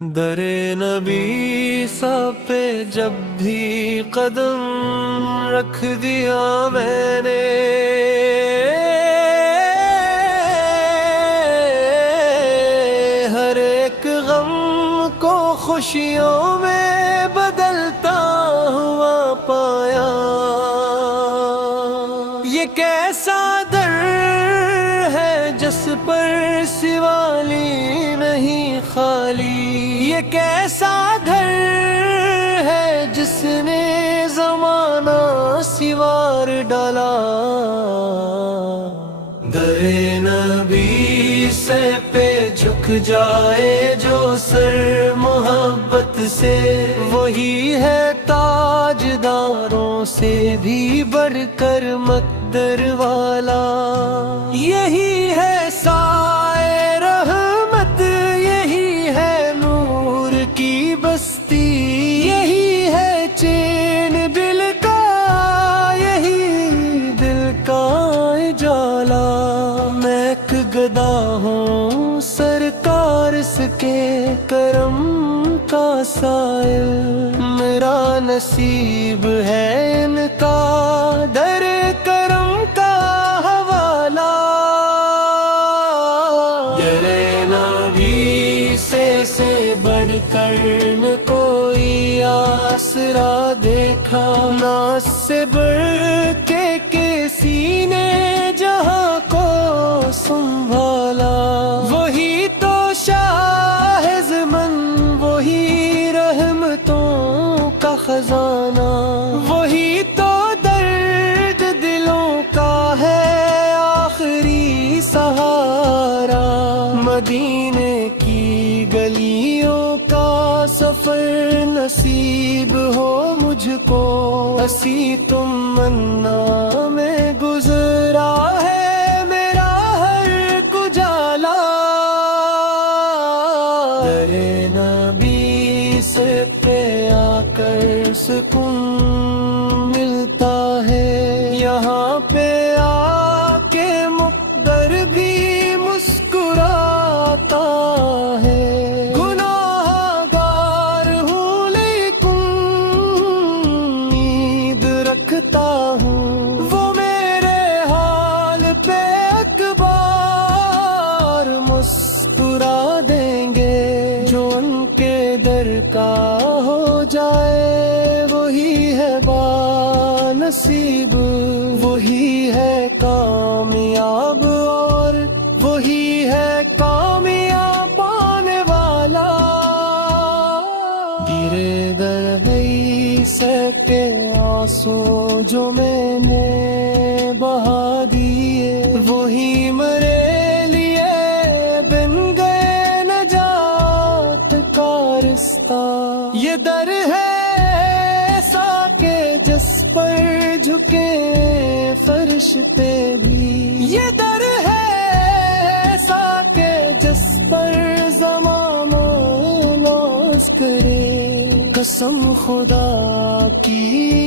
در نبی سا پہ جب بھی قدم رکھ دیا میں نے، ہر ایک غم کو خوشیوں میں بدلتا ہوا پایا۔ یہ کیسا در ہے جس پر سوالی نہیں خالی، یہ کیسا گھر ہے جس نے زمانہ سوار ڈالا۔ در نبی سے پہ جھک جائے جو سر محبت سے، وہی ہے تاجداروں سے بھی بڑھ کر مقدر والا۔ یہی ہے سائے رحمت، یہی ہے نور کی بستی، یہی ہے چین دل کا، یہی دل کا اجالا۔ میں ایک گدا ہوں سرکار اس کے کرم کا سائل، میرا نصیب ہے ان کا در کرم کا حوالہ۔ در نبی سے بڑھ کر نہ کوئی آسرا دیکھا، نہ سے بڑھ کے کسی نے جہاں کو سنبھالا۔ وہی تو شاہ زمن، وہی رحمتوں کا خزانہ، وہی تو درد دلوں کا ہے آخری سہارا۔ مدینے کی گلیوں کا سفر نصیب ہو مجھ کو، اسی تم منا میں گزرا ہے میرا ہر کجالا۔ در نبی سے پہ آ کر سکون ملتا ہے، یہاں پہ آ کے مقدر بھی مسکراتا ہے۔ گناہ گار ہوں لیکن امید رکھتا ہوں، وہ میرے حال پہ اکبار مسکرا دیں گے۔ جو ان کے در کا ہو جائے وہی ہے بانصیب، وہی ہے کامیاب اور وہی ہے کامیاب پانے والا۔ گرے در ہے سکے آنسو جو میں نے بہا دیے، وہی میرے لیے بن گئے نجات کا رستہ۔ یہ در ہے ایسا کہ جس پر جھکے فرشتے بھی، یہ در ہے ایسا کہ جس پر زمانہ ناز کرے۔ قسم خدا کی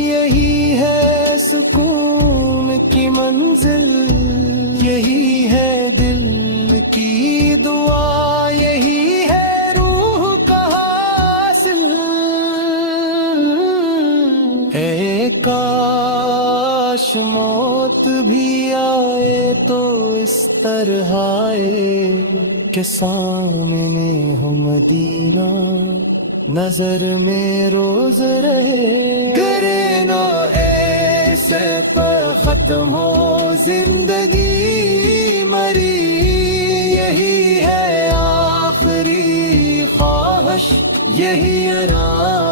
یہی ہے سکون کی منزل، یہی ہے دل کی دعا، یہی ہے روح کا حاصل۔ اے کاش موت بھی آئے تو اس طرح آئے کہ سامنے ہو مدینہ، نظر میں روز رہے۔ کرے نو ایسے پر ختم ہو زندگی مری، یہی ہے آخری خواہش، یہی ارادہ۔